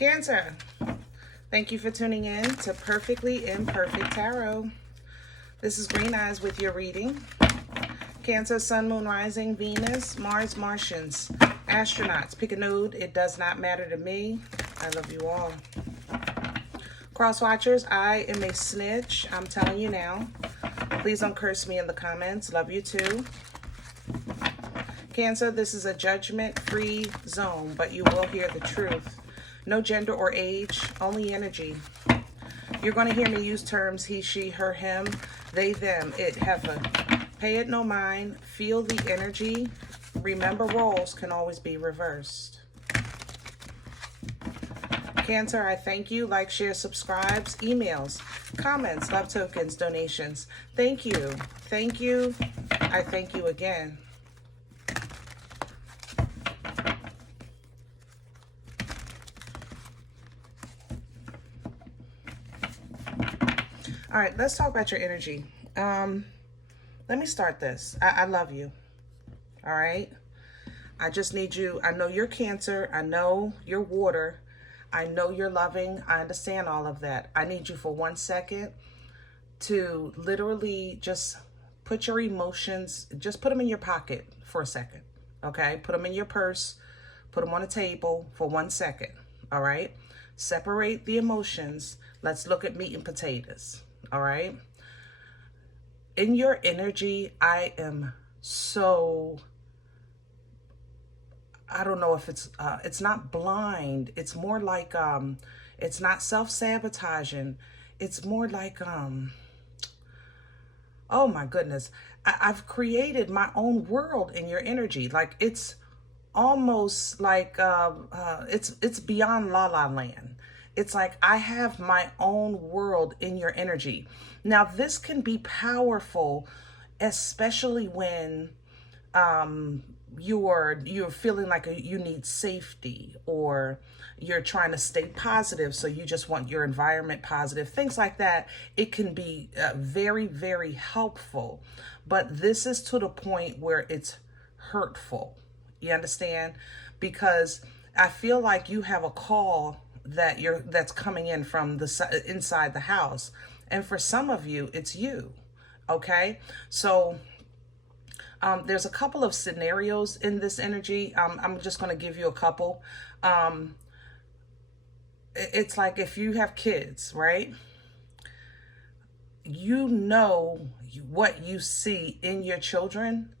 Cancer, thank you for tuning in to Perfectly Imperfect Tarot. This is Green Eyes with your reading. Cancer, Sun, Moon, Rising, Venus, Mars, Martians, astronauts. Pick a node. It does not matter to me. I love you all. Cross watchers, I am a snitch. I'm telling you now. Please don't curse me in the comments. Love you too. Cancer, this is a judgment-free zone, but you will hear the truth. No gender or age, only energy. You're going to hear me use terms he, she, her, him, they, them, it, heifer. Pay it no mind. Feel the energy. Remember, roles can always be reversed. Cancer, I thank you. Like, share, subscribes, emails, comments, love tokens, donations. Thank you. Thank you. I thank you again. All right, let's talk about your energy. Let me start this. I love you. All right. I just need you. I know you're Cancer. I know you're water. I know you're loving. I understand all of that. I need you for 1 second to literally just put your emotions, just put them in your pocket for a second. Okay. Put them in your purse. Put them on a table for 1 second. All right. Separate the emotions. Let's look at meat and potatoes. All right. In your energy, I am so, I don't know if it's not blind. It's more like, it's not self-sabotaging. It's more like, oh my goodness. I've created my own world in your energy. Like it's almost like, it's beyond La La Land. It's like I have my own world in your energy. Now, this can be powerful, especially when you're feeling like you need safety, or you're trying to stay positive, so you just want your environment positive, things like that. It can be very, very helpful, but this is to the point where it's hurtful. You understand? Because I feel like you have a call that's coming in from the inside the house, and for some of you it's you. Okay, so there's a couple of scenarios in this energy. I'm just going to give you a couple. It's like if you have kids, right? You know what you see in your children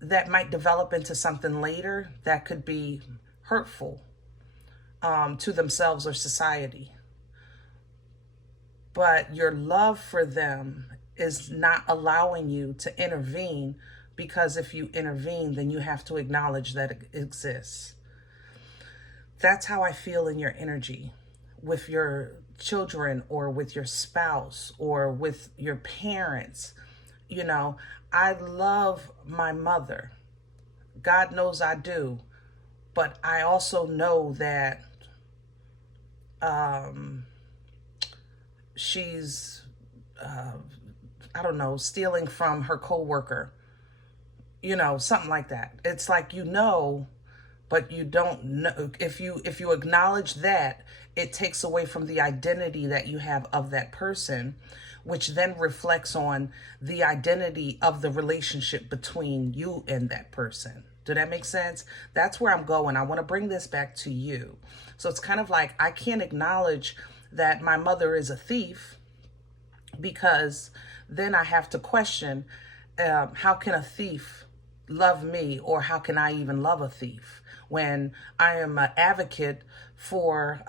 that might develop into something later that could be hurtful to themselves or society. But your love for them is not allowing you to intervene, because if you intervene, then you have to acknowledge that it exists. That's how I feel in your energy with your children, or with your spouse, or with your parents. You know, I love my mother. God knows I do. But I also know that she's, I don't know, stealing from her coworker, you know, something like that. It's like, you know, but you don't know. If you acknowledge that, it takes away from the identity that you have of that person, which then reflects on the identity of the relationship between you and that person. Did that make sense? That's where I'm going. I want to bring this back to you. So it's kind of like, I can't acknowledge that my mother is a thief, because then I have to question, how can a thief love me, or how can I even love a thief when I am an advocate for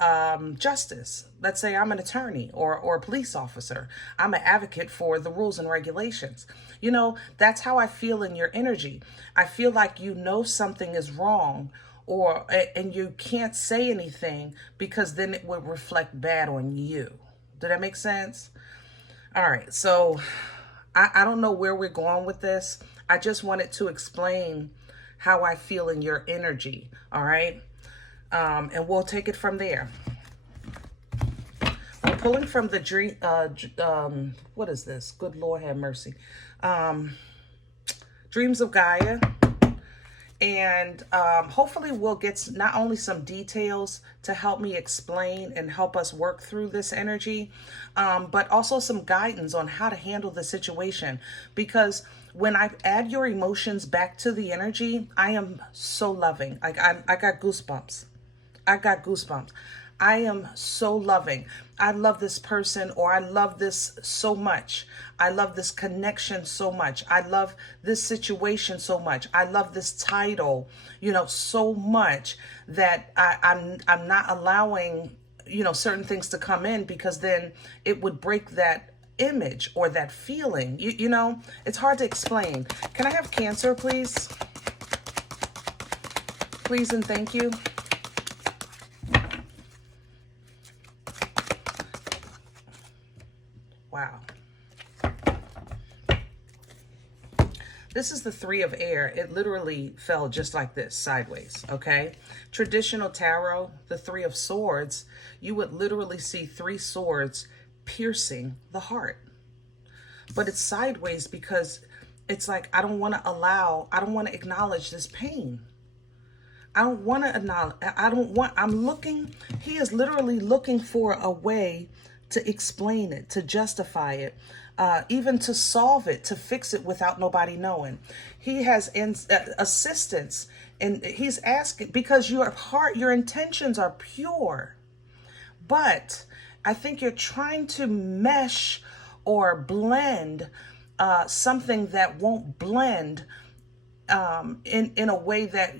justice? Let's say I'm an attorney or a police officer. I'm an advocate for the rules and regulations. You know, that's how I feel in your energy. I feel like you know something is wrong, and you can't say anything because then it would reflect bad on you. Did that make sense? All right, so I don't know where we're going with this. I just wanted to explain how I feel in your energy, all right? And we'll take it from there. We're pulling from the dream, what is this? Good Lord have mercy. Dreams of Gaia. And hopefully we'll get not only some details to help me explain and help us work through this energy, but also some guidance on how to handle the situation. Because when I add your emotions back to the energy, I am so loving. Like I got goosebumps. I got goosebumps. I am so loving. I love this person, or I love this so much. I love this connection so much. I love this situation so much. I love this title, so much that I'm not allowing, certain things to come in, because then it would break that image or that feeling. It's hard to explain. Can I have Cancer, please? Please and thank you. Wow. This is the Three of Air. It literally fell just like this, sideways, okay? Traditional tarot, the Three of Swords, you would literally see three swords piercing the heart. But it's sideways because it's like, I don't want to acknowledge this pain. He is literally looking for a way to explain it, to justify it, even to solve it, to fix it without nobody knowing. He has assistance, and he's asking, because your heart, your intentions are pure. But I think you're trying to mesh or blend something that won't blend in a way that,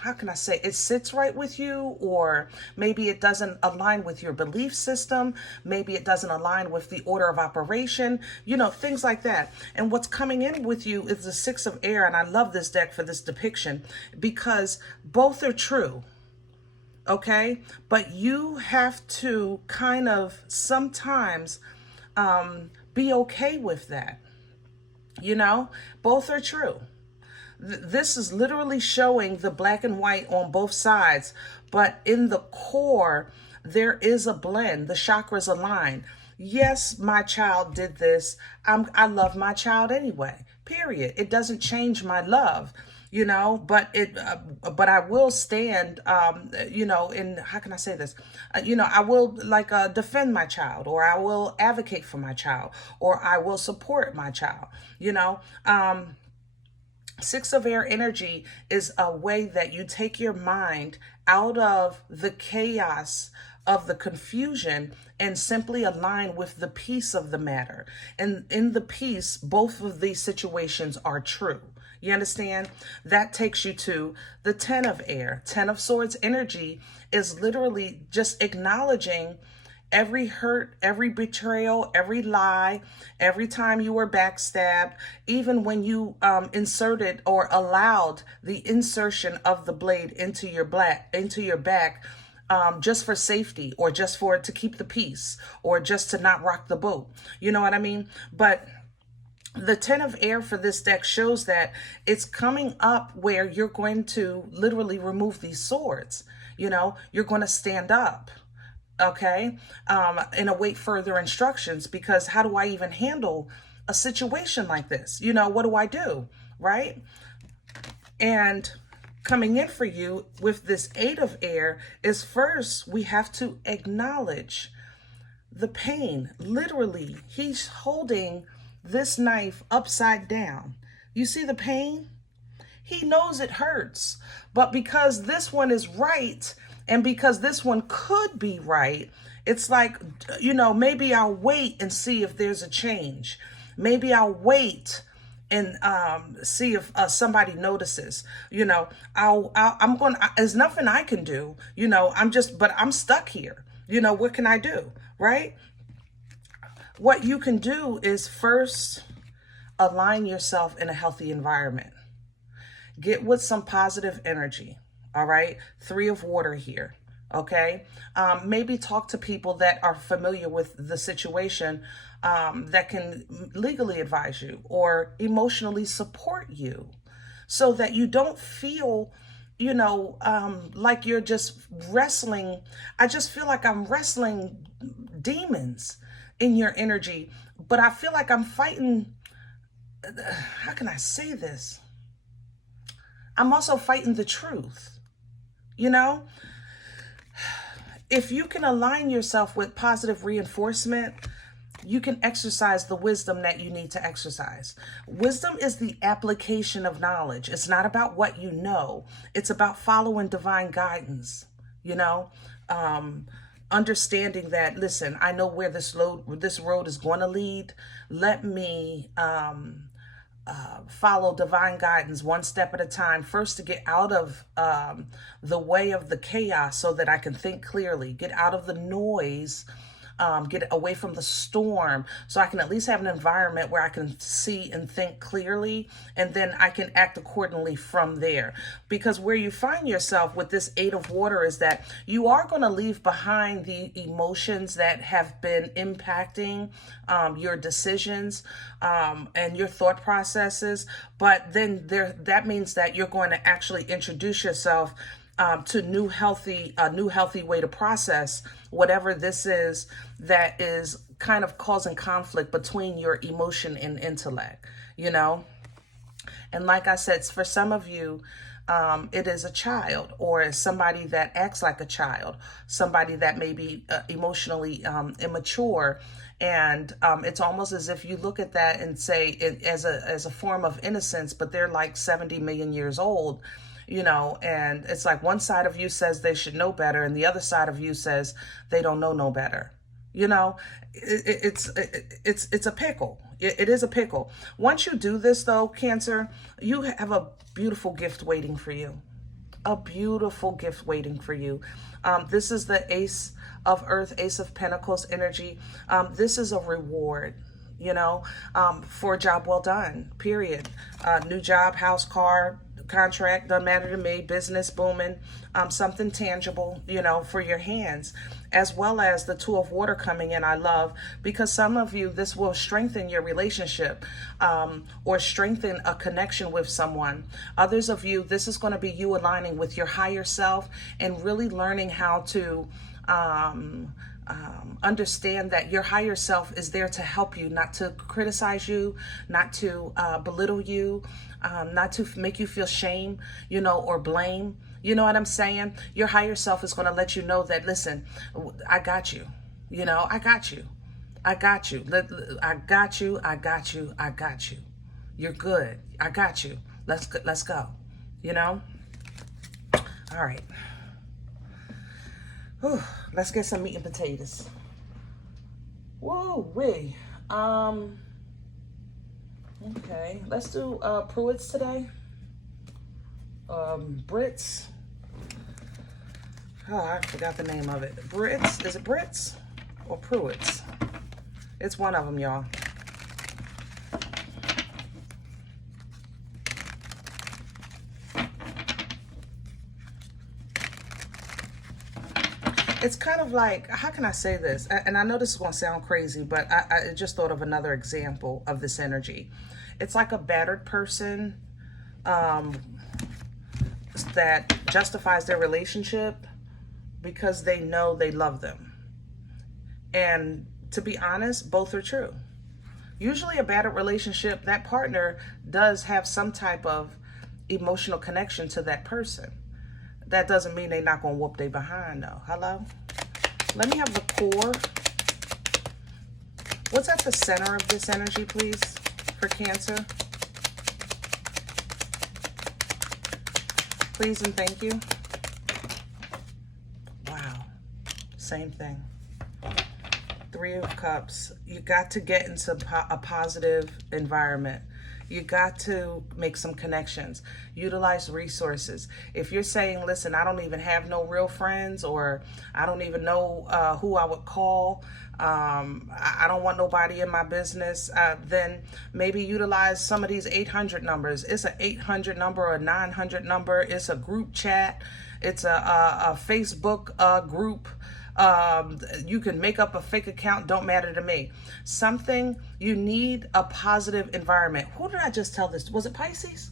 how can I say, it sits right with you, or maybe it doesn't align with your belief system. Maybe it doesn't align with the order of operation, things like that. And what's coming in with you is the Six of Air. And I love this deck for this depiction because both are true. Okay. But you have to kind of sometimes be okay with that. Both are true. This is literally showing the black and white on both sides, but in the core, there is a blend. The chakras align. Yes, my child did this. I love my child anyway, period. It doesn't change my love, but I will stand, in, how can I say this? I will defend my child, or I will advocate for my child, or I will support my child, Six of Air energy is a way that you take your mind out of the chaos of the confusion and simply align with the peace of the matter. And in the peace, both of these situations are true. You understand? That takes you to the Ten of Air. Ten of Swords energy is literally just acknowledging every hurt, every betrayal, every lie, every time you were backstabbed, even when you inserted or allowed the insertion of the blade into your back, just for safety, or just for it to keep the peace, or just to not rock the boat. You know what I mean? But the Ten of Air for this deck shows that it's coming up where you're going to literally remove these swords. You're going to stand up. Okay, and await further instructions, because how do I even handle a situation like this? What do I do, right? And coming in for you with this Eight of Air is, first, we have to acknowledge the pain. Literally, he's holding this knife upside down. You see the pain? He knows it hurts, but because this one is right, and because this one could be right, it's like, maybe I'll wait and see if there's a change. Maybe I'll wait and see if somebody notices. There's nothing I can do. But I'm stuck here. What can I do, right? What you can do is, first, align yourself in a healthy environment. Get with some positive energy. All right. Three of Water here. Okay. Maybe talk to people that are familiar with the situation, that can legally advise you or emotionally support you, so that you don't feel, like you're just wrestling. I just feel like I'm wrestling demons in your energy, but I feel like I'm fighting. How can I say this? I'm also fighting the truth. You know, if you can align yourself with positive reinforcement, you can exercise the wisdom that you need to exercise. Wisdom is the application of knowledge. It's not about what you know. It's about following divine guidance, you know, understanding that, listen, I know where this road is going to lead. Let me follow divine guidance one step at a time, first to get out of the way of the chaos so that I can think clearly, get out of the noise, get away from the storm so I can at least have an environment where I can see and think clearly, and then I can act accordingly from there. Because where you find yourself with this Eight of Water is that you are going to leave behind the emotions that have been impacting your decisions and your thought processes. But then that means that you're going to actually introduce yourself to a new healthy way to process whatever this is that is kind of causing conflict between your emotion and intellect, you know? And like I said, for some of you, it is a child or somebody that acts like a child, somebody that may be emotionally immature. And it's almost as if you look at that and say it as a form of innocence, but they're like 70 million years old. You know, and it's like one side of you says they should know better, and the other side of you says they don't know no better. You know, it's a pickle. It is a pickle. Once you do this, though, Cancer, you have a beautiful gift waiting for you. A beautiful gift waiting for you. This is the Ace of Earth, Ace of Pentacles energy. This is a reward, you know, for a job well done, period. New job, house, car, contract, doesn't matter to me, business booming, something tangible, you know, for your hands, as well as the Two of Water coming in. I love, because some of you, this will strengthen your relationship or strengthen a connection with someone. Others of you, this is going to be you aligning with your higher self and really learning how to understand that your higher self is there to help you, not to criticize you, not to belittle you, not to make you feel shame, you know, or blame. You know what I'm saying? Your higher self is going to let you know that, listen, I got you. You know, I got you. I got you. I got you. I got you. I got you. You're good. I got you. Let's go. You know? All right. Whew, let's get some meat and potatoes. Woo-wee. Okay, let's do Pruitt's today. Brits. Oh, I forgot the name of it. Brits. Is it Brits or Pruitt's? It's one of them, y'all. It's kind of like, how can I say this? And I know this is going to sound crazy, but I just thought of another example of this energy. It's like a battered person that justifies their relationship because they know they love them. And to be honest, both are true. Usually a battered relationship, that partner does have some type of emotional connection to that person. That doesn't mean they're not going to whoop their behind, though. Hello? Let me have the core. What's at the center of this energy, please, for Cancer? Please and thank you. Wow. Same thing. Three of Cups. You got to get into a positive environment. You got to make some connections, utilize resources. If you're saying, listen, I don't even have no real friends, or I don't even know who I would call, I don't want nobody in my business, then maybe utilize some of these 800 numbers. It's an 800 number or a 900 number. It's a group chat. It's a Facebook group. You can make up a fake account, don't matter to me. You need a positive environment. Who did I just tell this? Was it Pisces?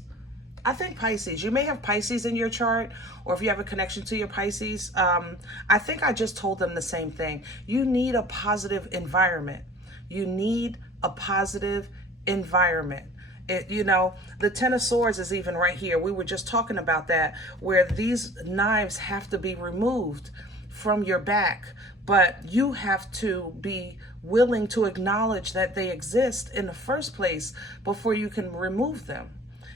I think Pisces. You may have Pisces in your chart, or if you have a connection to your Pisces, I think I just told them the same thing. You need a positive environment. You need a positive environment. You know, the Ten of Swords is even right here. We were just talking about that, where these knives have to be removed from your back, but you have to be willing to acknowledge that they exist in the first place before you can remove them.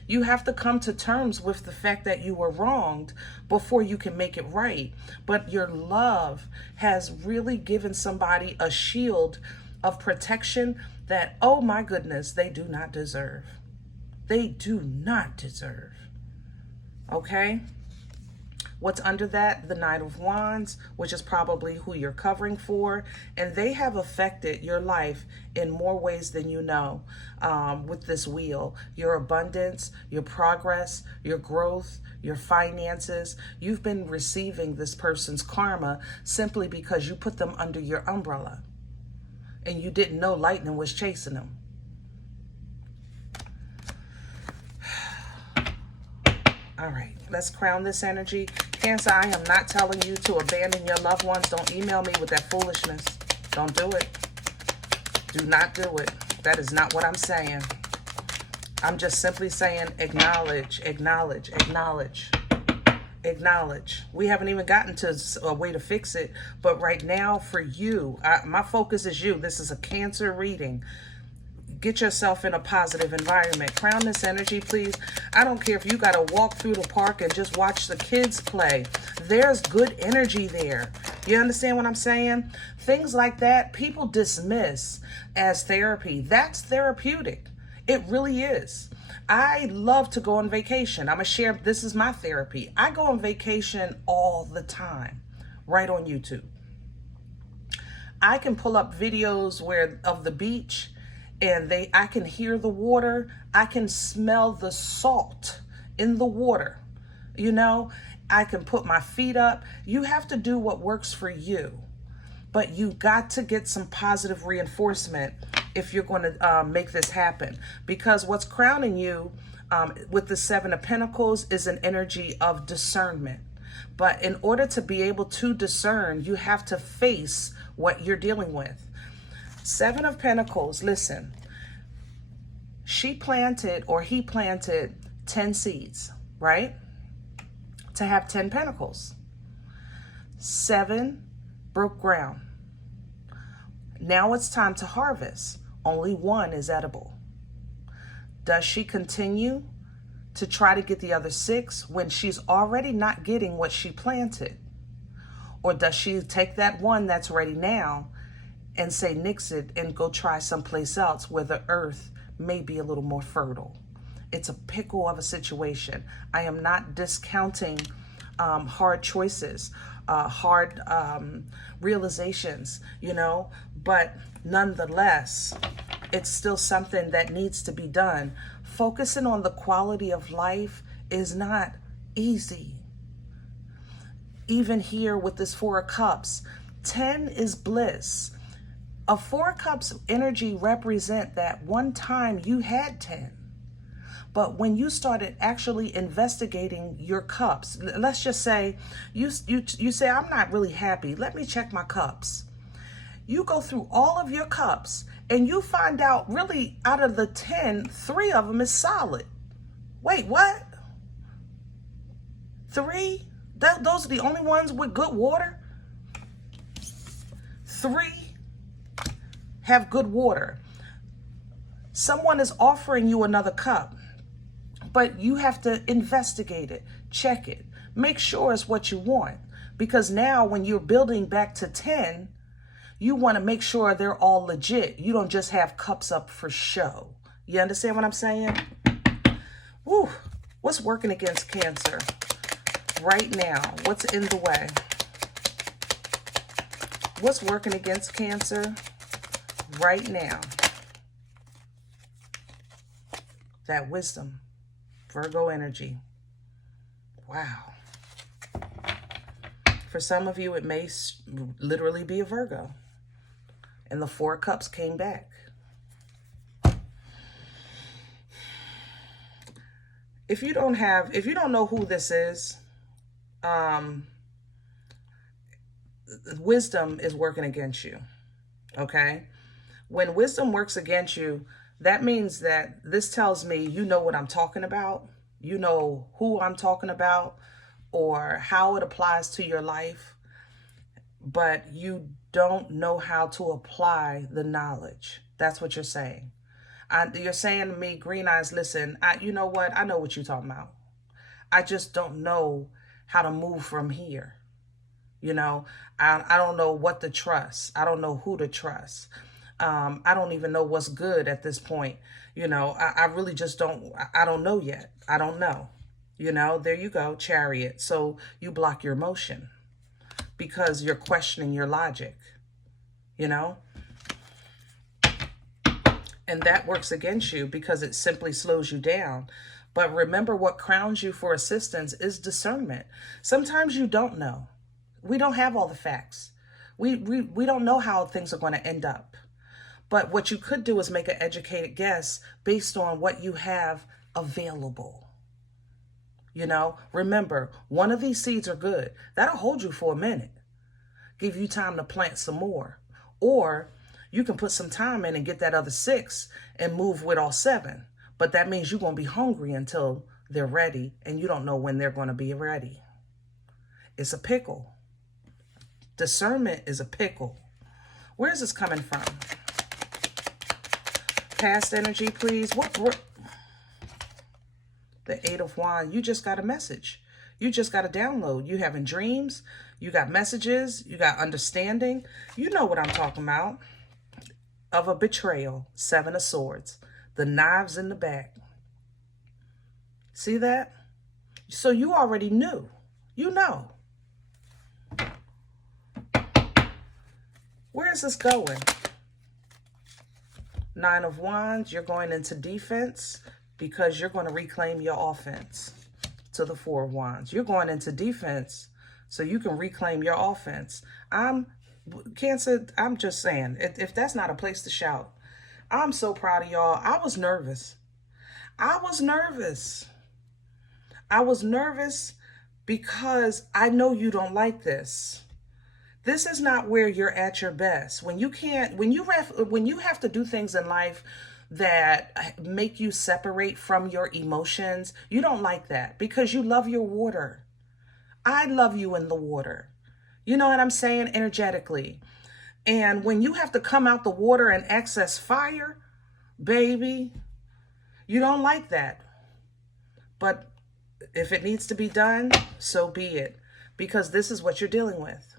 You have to come to terms with the fact that you were wronged before you can make it right. But your love has really given somebody a shield of protection that, oh my goodness, they do not deserve. They do not deserve. Okay? What's under that? The Knight of Wands, which is probably who you're covering for. And they have affected your life in more ways than you know with this wheel. Your abundance, your progress, your growth, your finances. You've been receiving this person's karma simply because you put them under your umbrella. And you didn't know lightning was chasing them. All right, let's crown this energy. Cancer, I am not telling you to abandon your loved ones. Don't email me with that foolishness. Don't do it. Do not do it. That is not what I'm saying. I'm just simply saying acknowledge, acknowledge, acknowledge, acknowledge. We haven't even gotten to a way to fix it. But right now, for you, my focus is you. This is a Cancer reading. Get yourself in a positive environment. Crown this energy, please. I don't care if you got to walk through the park and just watch the kids play. There's good energy there. You understand what I'm saying? Things like that, people dismiss as therapy. That's therapeutic. It really is. I love to go on vacation. I'm going to share, this is my therapy. I go on vacation all the time, right on YouTube. I can pull up videos of the beach, and I can hear the water. I can smell the salt in the water. You know, I can put my feet up. You have to do what works for you. But you got to get some positive reinforcement if you're going to make this happen. Because what's crowning you with the Seven of Pentacles is an energy of discernment. But in order to be able to discern, you have to face what you're dealing with. Seven of Pentacles, listen. She planted, or he planted 10 seeds, right? To have 10 pentacles. 7 broke ground. Now it's time to harvest. Only 1 is edible. Does she continue to try to get the other 6 when she's already not getting what she planted? Or does she take that 1 that's ready now and say nix it and go try someplace else where the earth may be a little more fertile? It's a pickle of a situation. I am not discounting hard choices, hard realizations, you know, but nonetheless, it's still something that needs to be done. Focusing on the quality of life is not easy. Even here with this 4 of Cups, 10 is bliss. A 4 of Cups energy represent that one time you had 10. But when you started actually investigating your cups, let's just say you say, I'm not really happy. Let me check my cups. You go through all of your cups and you find out really out of the 10, 3 of them is solid. Wait, what? 3? Those are the only ones with good water? 3 have good water. Someone is offering you another cup, but you have to investigate it, check it, make sure it's what you want. Because now when you're building back to 10, you want to make sure they're all legit. You don't just have cups up for show. You understand what I'm saying? Woo. What's working against Cancer right now? What's in the way? What's working against Cancer right now? That wisdom, Virgo energy. Wow. For some of you, it may literally be a Virgo. And the 4 of Cups came back. If you don't know who this is, wisdom is working against you. Okay? When wisdom works against you, That means that this tells me you know what I'm talking about. You know who I'm talking about or how it applies to your life, but you don't know how to apply the knowledge. That's what you're saying. You're saying to me, Green Eyes, listen, you know what? I know what you're talking about. I just don't know how to move from here. You know, I don't know what to trust. I don't know who to trust. I don't even know what's good at this point. You know, I really just don't, I don't know yet. I don't know. You know, there you go, Chariot. So you block your emotion because you're questioning your logic, you know? And that works against you because it simply slows you down. But remember, what crowns you for assistance is discernment. Sometimes you don't know. We don't have all the facts. We don't know how things are going to end up. But what you could do is make an educated guess based on what you have available. You know, remember, one of these seeds are good. That'll hold you for a minute. Give you time to plant some more. Or you can put some time in and get that other 6 and move with all 7. But that means you're going to be hungry until they're ready, and you don't know when they're going to be ready. It's a pickle. Discernment is a pickle. Where is this coming from? Past energy, please. What? The 8 of Wands. You just got a message. You just got a download. You having dreams. You got messages. You got understanding. You know what I'm talking about. Of a betrayal. 7 of Swords. The knives in the back. See that? So you already knew. You know. Where is this going? 9 of Wands. You're going into defense because you're going to reclaim your offense. To the 4 of Wands. You're going into defense so you can reclaim your offense. Cancer, I'm just saying, if that's not a place to shout, I'm so proud of y'all. I was nervous. I was nervous because I know you don't like this. This is not where you're at your best. When you have to do things in life that make you separate from your emotions, you don't like that because you love your water. I love you in the water. You know what I'm saying? Energetically. And when you have to come out the water and access fire, baby, you don't like that. But if it needs to be done, so be it. Because this is what you're dealing with.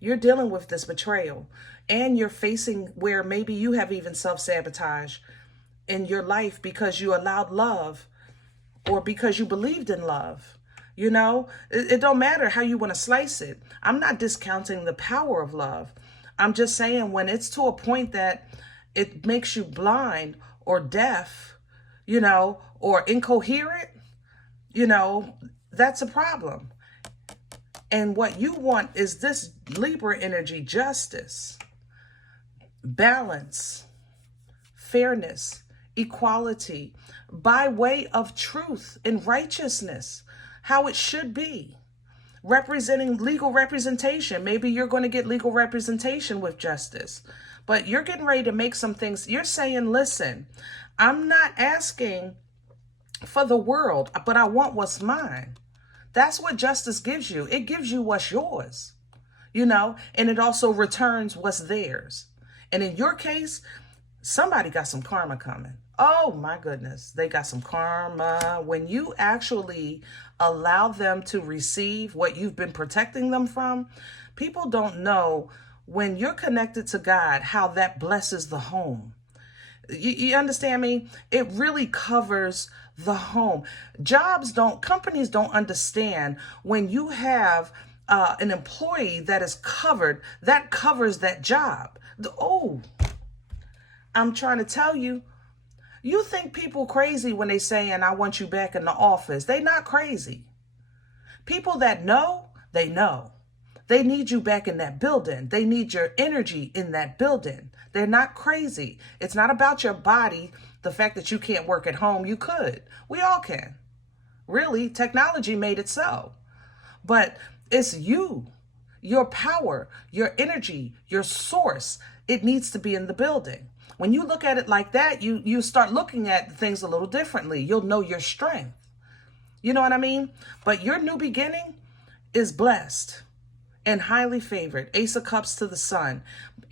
You're dealing with this betrayal. And you're facing where maybe you have even self-sabotage in your life because you allowed love or because you believed in love. You know, it don't matter how you want to slice it. I'm not discounting the power of love. I'm just saying when it's to a point that it makes you blind or deaf, you know, or incoherent, you know, that's a problem. And what you want is this Libra energy: justice, balance, fairness, equality, by way of truth and righteousness, how it should be. Representing legal representation. Maybe you're going to get legal representation with justice, but you're getting ready to make some things. You're saying, listen, I'm not asking for the world, but I want what's mine. That's what justice gives you. It gives you what's yours, you know, and it also returns what's theirs. And in your case, somebody got some karma coming. Oh my goodness, they got some karma. When you actually allow them to receive what you've been protecting them from, people don't know when you're connected to God, how that blesses the home. You understand me? It really covers the home. Companies don't understand when you have an employee that is covered, that covers that job. I'm trying to tell you, you think people crazy when they saying, I want you back in the office. They not crazy. People that know, they know. They need you back in that building. They need your energy in that building. They're not crazy. It's not about your body, the fact that you can't work at home. You could. We all can. Really, technology made it so. But it's you, your power, your energy, your source. It needs to be in the building. When you look at it like that, you start looking at things a little differently. You'll know your strength. You know what I mean? But your new beginning is blessed and highly favored. Ace of Cups to the Sun.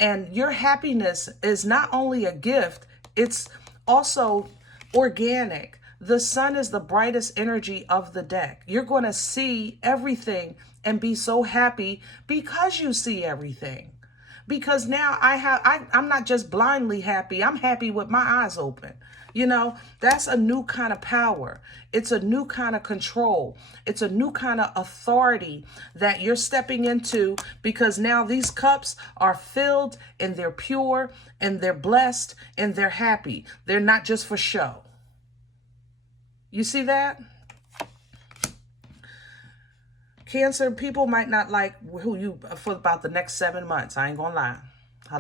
And your happiness is not only a gift, it's also organic. The sun is the brightest energy of the deck. You're going to see everything and be so happy because you see everything. Because now I'm not just blindly happy. I'm happy with my eyes open. You know, that's a new kind of power. It's a new kind of control. It's a new kind of authority that you're stepping into, because now these cups are filled and they're pure and they're blessed and they're happy. They're not just for show. You see that? Cancer, people might not like who you for about the next 7 months. I ain't gonna lie. I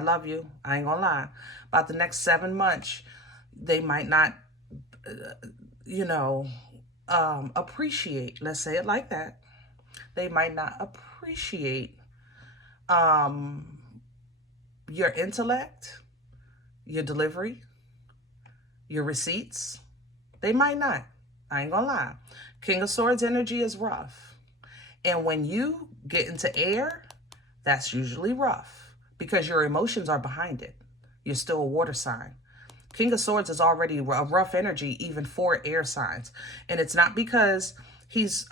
love you. I ain't gonna lie. About the next 7 months, they might not, appreciate. Let's say it like that. They might not appreciate your intellect, your delivery, your receipts. They might not. I ain't gonna lie. King of Swords energy is rough. And when you get into air, that's usually rough because your emotions are behind it. You're still a water sign. King of Swords is already a rough energy, even for air signs. And it's not because he's,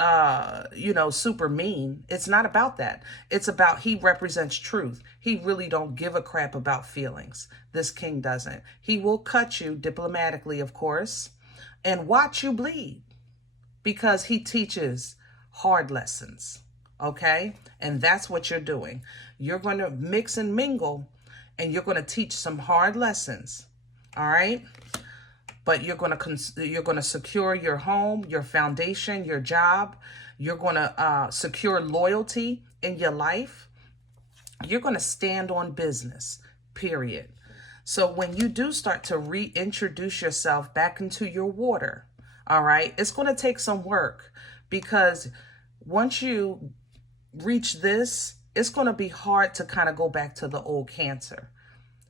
super mean. It's not about that. It's about he represents truth. He really don't give a crap about feelings. This king doesn't. He will cut you diplomatically, of course, and watch you bleed because he teaches hard lessons, okay? And that's what you're doing. You're going to mix and mingle, and you're going to teach some hard lessons, all right? But you're going to secure your home, your foundation, your job. You're going to secure loyalty in your life. You're going to stand on business, period. So when you do start to reintroduce yourself back into your water, all right, it's going to take some work, because once you reach this, it's going to be hard to kind of go back to the old Cancer.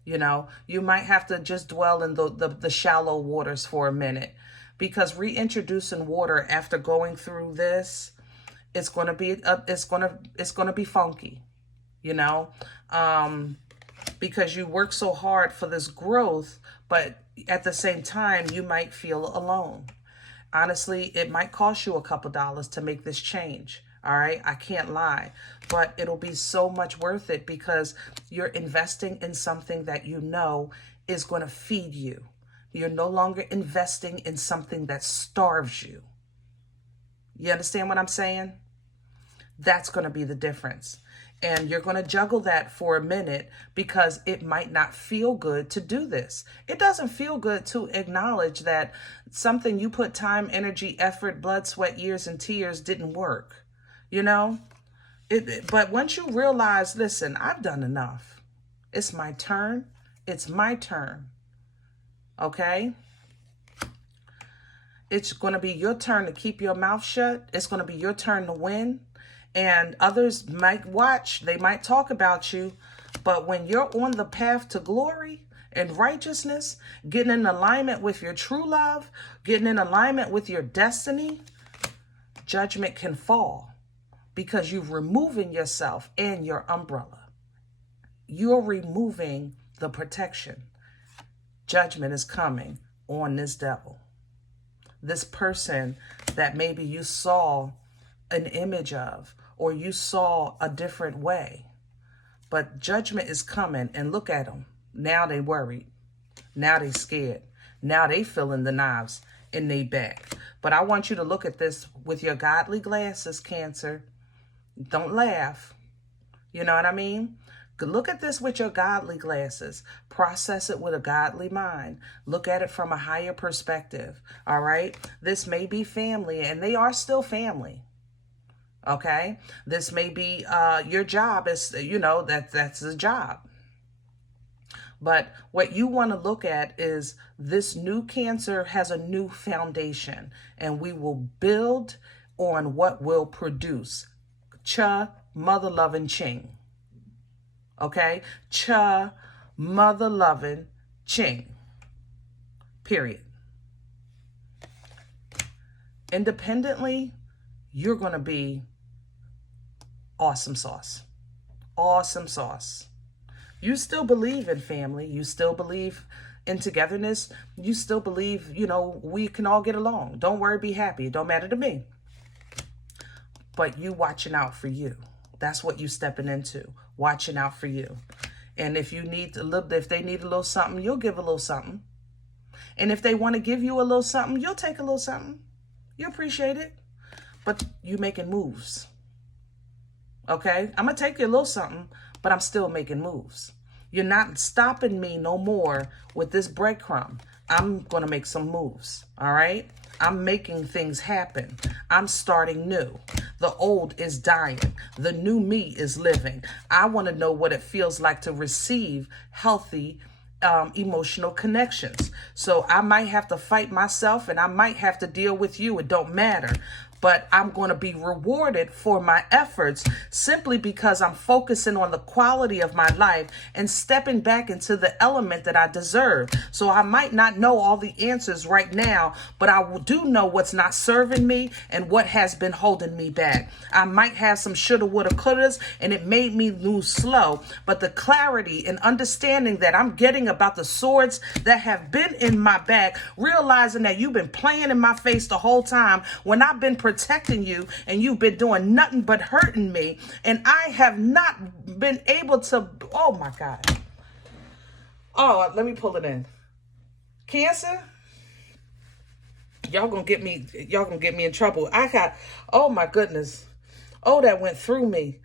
You know, you might have to just dwell in the shallow waters for a minute, because reintroducing water after going through this, it's going to be funky, you know, because you work so hard for this growth, but at the same time, you might feel alone. Honestly, it might cost you a couple dollars to make this change. All right. I can't lie, but it'll be so much worth it, because you're investing in something that you know is going to feed you. You're no longer investing in something that starves you. You understand what I'm saying? That's going to be the difference. And you're going to juggle that for a minute, because it might not feel good to do this. It doesn't feel good to acknowledge that something you put time, energy, effort, blood, sweat, years, and tears didn't work. You know? But once you realize, listen, I've done enough. It's my turn. It's my turn. Okay? It's going to be your turn to keep your mouth shut. It's going to be your turn to win. And others might watch, they might talk about you, but when you're on the path to glory and righteousness, getting in alignment with your true love, getting in alignment with your destiny, judgment can fall, because you're removing yourself and your umbrella. You're removing the protection. Judgment is coming on this devil. This person that maybe you saw an image of, or you saw a different way. But judgment is coming, and look at them. Now they worried. Now they scared. Now they feeling the knives in their back. But I want you to look at this with your godly glasses, Cancer. Don't laugh. You know what I mean? Look at this with your godly glasses. Process it with a godly mind. Look at it from a higher perspective. All right? This may be family, and they are still family. Okay, this may be your job, is, that's a job. But what you want to look at is this new Cancer has a new foundation, and we will build on what will produce. Cha, mother loving ching. Okay, cha, mother loving Ching. Period. Independently, you're going to be awesome sauce. Awesome sauce. You still believe in family. You still believe in togetherness. You still believe, you know, we can all get along. Don't worry, be happy. It don't matter to me. But you watching out for you. That's what you stepping into. Watching out for you. And if you need a little, if they need a little something, you'll give a little something. And if they want to give you a little something, you'll take a little something. You appreciate it. But you making moves. Okay? I'm going to take you a little something, but I'm still making moves. You're not stopping me no more with this breadcrumb. I'm going to make some moves. All right? I'm making things happen. I'm starting new. The old is dying. The new me is living. I want to know what it feels like to receive healthy emotional connections. So I might have to fight myself and I might have to deal with you. It don't matter. But I'm going to be rewarded for my efforts simply because I'm focusing on the quality of my life and stepping back into the element that I deserve. So I might not know all the answers right now, but I do know what's not serving me and what has been holding me back. I might have some shoulda, woulda, couldas, and it made me lose slow. But the clarity and understanding that I'm getting about the swords that have been in my back, realizing that you've been playing in my face the whole time when I've been protecting you and you've been doing nothing but hurting me, and I have not been able to. Oh my God. Oh, let me pull it in. Cancer, y'all gonna get me in trouble. I got, oh my goodness. Oh, that went through me.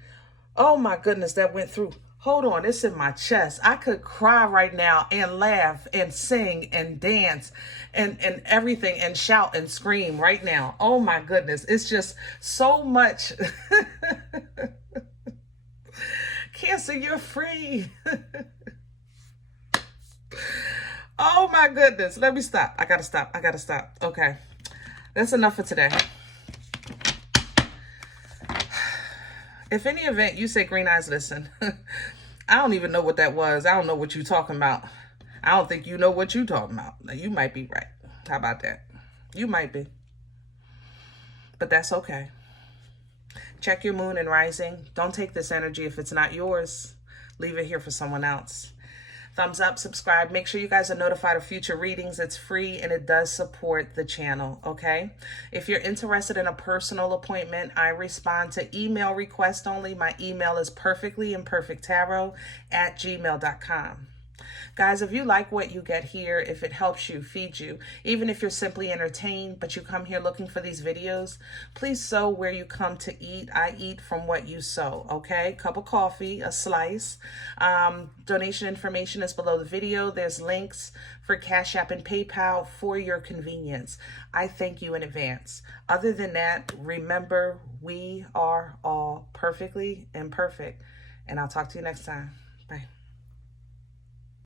Oh my goodness, that went through. Hold on, it's in my chest. I could cry right now and laugh and sing and dance and everything and shout and scream right now. Oh my goodness, it's just so much. Cancer, you're free. Oh my goodness, let me stop. I gotta stop. Okay, that's enough for today. If any event you say green eyes, listen, I don't even know what that was. I don't know what you're talking about. I don't think you know what you're talking about. Now, you might be right. How about that? You might be. But that's okay. Check your moon and rising. Don't take this energy if it's not yours. Leave it here for someone else. Thumbs up, subscribe. Make sure you guys are notified of future readings. It's free and it does support the channel, okay? If you're interested in a personal appointment, I respond to email request only. My email is perfectlyimperfecttarot@gmail.com. Guys, if you like what you get here, if it helps you, feed you, even if you're simply entertained, but you come here looking for these videos, please sow where you come to eat. I eat from what you sow, okay? Cup of coffee, a slice. Donation information is below the video. There's links for CashApp and PayPal for your convenience. I thank you in advance. Other than that, remember, we are all perfectly imperfect. And I'll talk to you next time. Bye.